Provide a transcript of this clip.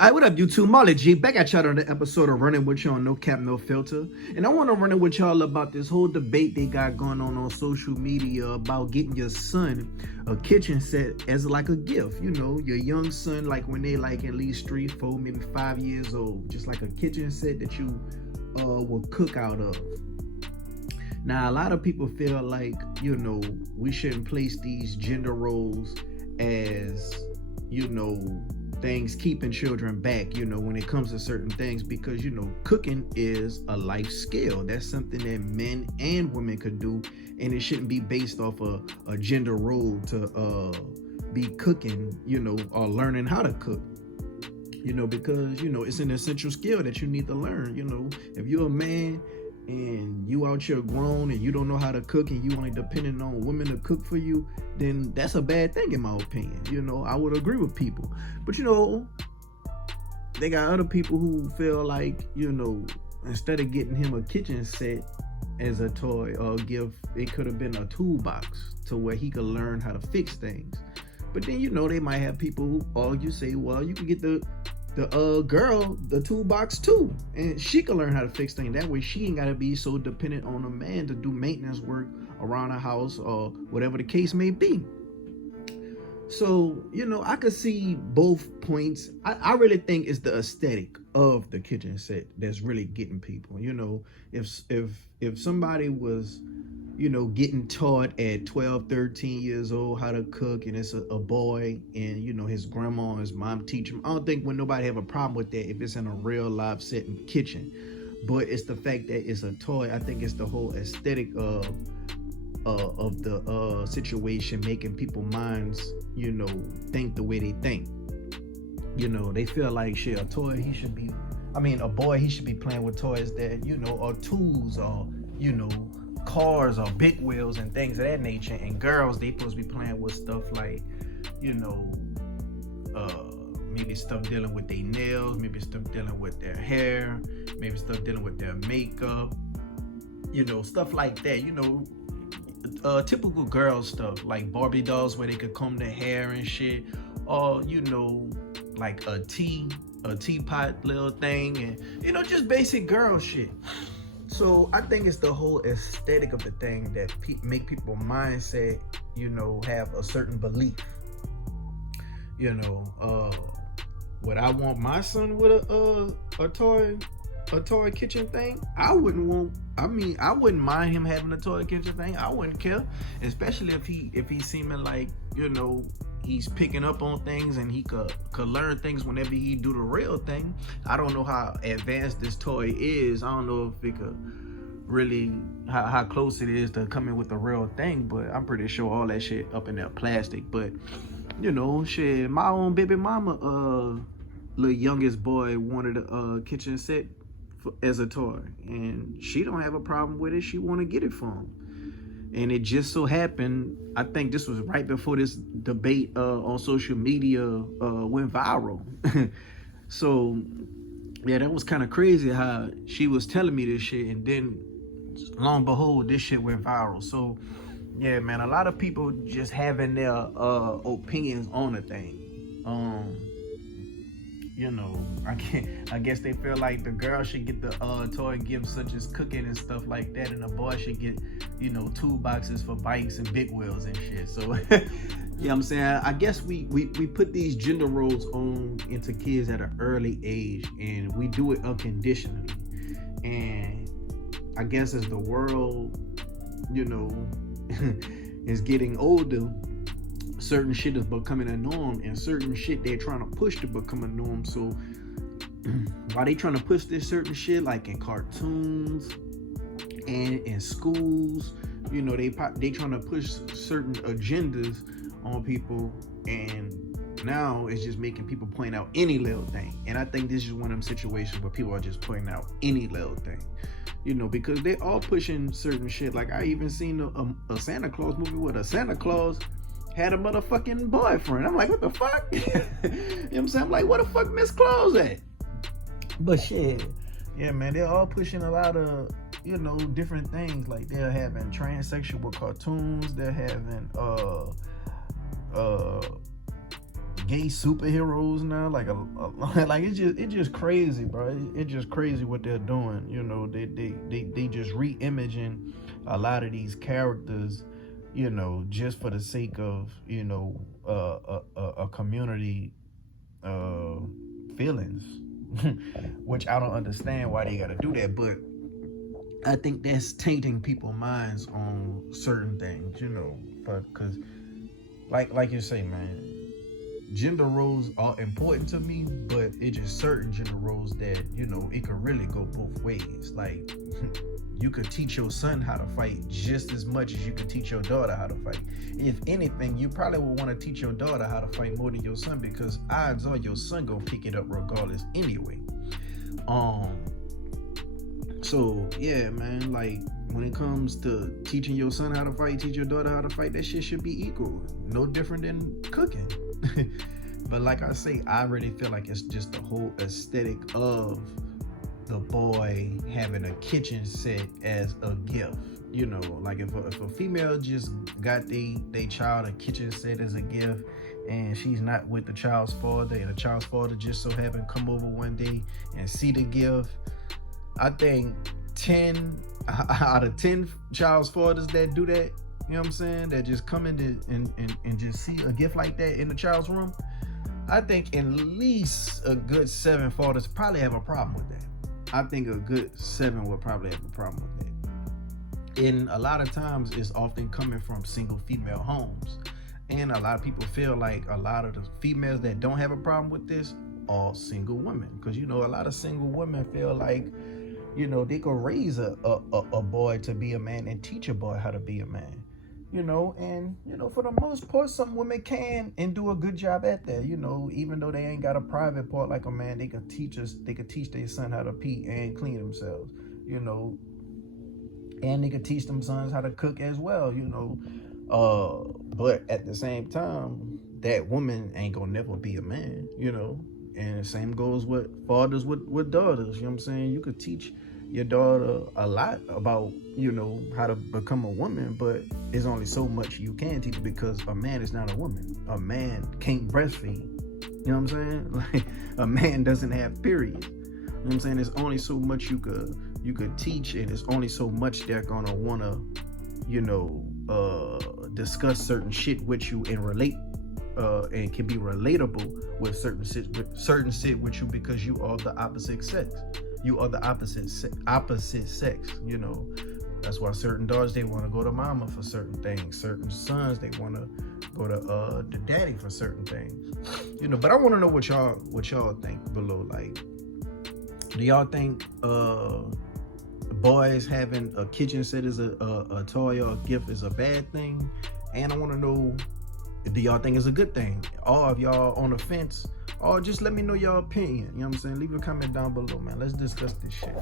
Alright, what up, YouTube? Molly G, back at y'all on the episode of Running With Y'all on No Cap, No Filter. And I want to run it with y'all about this whole debate they got going on social media about getting your son a kitchen set as like a gift. You know, your young son, like when they like at least 3, 4, maybe 5 years old. Just like a kitchen set that you will cook out of. Now, a lot of people feel like, you know, we shouldn't place these gender roles as, you know, things keeping children back, you know, when it comes to certain things, because, you know, cooking is a life skill. That's something that men and women could do, and it shouldn't be based off a gender role to be cooking, you know, or learning how to cook, you know, because, you know, it's an essential skill that you need to learn. You know, if you're a man and you out here grown and you don't know how to cook and you only depending on women to cook for you, then that's a bad thing in my opinion. You know, I would agree with people. But, you know, they got other people who feel like, you know, instead of getting him a kitchen set as a toy or a gift, it could have been a toolbox to where he could learn how to fix things. But then, you know, they might have people who argue, say, well, you can get the girl the toolbox too, and she can learn how to fix things. That way she ain't got to be so dependent on a man to do maintenance work around a house or whatever the case may be. So, you know, I could see both points. I really think it's the aesthetic of the kitchen set that's really getting people. You know, if somebody was, you know, getting taught at 12, 13 years old how to cook, and it's a boy, and, you know, his grandma and his mom teach him, I don't think nobody have a problem with that if it's in a real live setting kitchen. But it's the fact that it's a toy. I think it's the whole aesthetic of the situation making people's minds, you know, think the way they think. You know, they feel like, shit, a boy, he should be playing with toys that, you know, are tools, or, you know, cars or big wheels and things of that nature. And girls, they supposed to be playing with stuff like, you know, maybe stuff dealing with their nails, maybe stuff dealing with their hair, maybe stuff dealing with their makeup, you know, stuff like that. You know, typical girl stuff like Barbie dolls where they could comb their hair and shit, or, you know, like a teapot little thing, and, you know, just basic girl shit. So I think it's the whole aesthetic of the thing that make people mindset, you know, have a certain belief. You know, would I want my son with a toy kitchen thing? I wouldn't mind him having a toy kitchen thing. I wouldn't care, especially if he's seeming like, you know, he's picking up on things and he could learn things whenever he do the real thing. I don't know how advanced this toy is. I don't know if it could really, how close it is to coming with the real thing, but I'm pretty sure all that shit up in there plastic. But, you know, shit, my own baby mama, little youngest boy wanted a kitchen set as a toy, and she don't have a problem with it. She want to get it for him. And it just so happened, I think this was right before this debate on social media went viral. So, yeah, that was kind of crazy how she was telling me this shit, and then, lo and behold, this shit went viral. So, yeah, man, a lot of people just having their opinions on the thing. You know, I guess they feel like the girl should get the toy gifts such as cooking and stuff like that, and the boy should get, you know, toolboxes for bikes and big wheels and shit. So, yeah, I'm saying, I guess we put these gender roles on into kids at an early age, and we do it unconditionally. And I guess as the world, you know, is getting older, certain shit is becoming a norm, and certain shit they're trying to push to become a norm. So why they trying to push this certain shit, like in cartoons and in schools, you know, they trying to push certain agendas on people, and now it's just making people point out any little thing. And I think this is one of them situations where people are just pointing out any little thing, you know, because they all pushing certain shit. Like, I even seen a Santa Claus movie where a Santa Claus had a motherfucking boyfriend. I'm like, what the fuck? You know what I'm saying? I'm like, what the fuck Miss Claus at? But shit, yeah, man, they're all pushing a lot of, you know, different things. Like, they're having transsexual cartoons, they're having gay superheroes now, like like it's just crazy, bro. It's just crazy what they're doing. You know, they just re-imaging a lot of these characters, you know, just for the sake of, you know, a community feelings, which I don't understand why they gotta do that, but I think that's tainting people's minds on certain things, you know, because like you say, man, gender roles are important to me, but it's just certain gender roles that, you know, it could really go both ways. Like, you could teach your son how to fight just as much as you could teach your daughter how to fight. If anything, you probably would want to teach your daughter how to fight more than your son, because odds are your son gonna pick it up regardless anyway. So yeah, man, like when it comes to teaching your son how to fight, teach your daughter how to fight, that shit should be equal. No different than cooking. But like I say, I really feel like it's just the whole aesthetic of the boy having a kitchen set as a gift. You know, like if a female just got they child a kitchen set as a gift, and she's not with the child's father, and the child's father just so happened to come over one day and see the gift, I think 10 out of 10 child's fathers that do that, you know what I'm saying, that just come in and just see a gift like that in the child's room, I think at least a good 7 fathers probably have a problem with that. I think a good 7 would probably have a problem with that. And a lot of times it's often coming from single female homes. And a lot of people feel like a lot of the females that don't have a problem with this are single women. Because, you know, a lot of single women feel like, you know, they could raise a boy to be a man and teach a boy how to be a man. You know, and, you know, for the most part, some women can and do a good job at that. You know, even though they ain't got a private part like a man, they could teach their son how to pee and clean themselves, you know, and they could teach them sons how to cook as well, you know. But at the same time, that woman ain't gonna never be a man, you know. And the same goes with fathers with daughters, you know what I'm saying? You could teach your daughter a lot about, you know, how to become a woman, but there's only so much you can teach, because a man is not a woman. A man can't breastfeed. You know what I'm saying? Like, a man doesn't have periods. You know what I'm saying? There's only so much you could teach, and there's only so much they're gonna wanna, you know, discuss certain shit with you and relate, and can be relatable with certain shit with you, because you are the opposite sex. You are the opposite sex, you know. That's why certain daughters, they want to go to mama for certain things. Certain sons, they want to go to the daddy for certain things, you know. But I want to know what y'all think below. Like, do y'all think boys having a kitchen set as a toy or a gift is a bad thing? And I want to know, do y'all think it's a good thing? Or if y'all on the fence, or just let me know your opinion. You know what I'm saying? Leave a comment down below, man. Let's discuss this shit.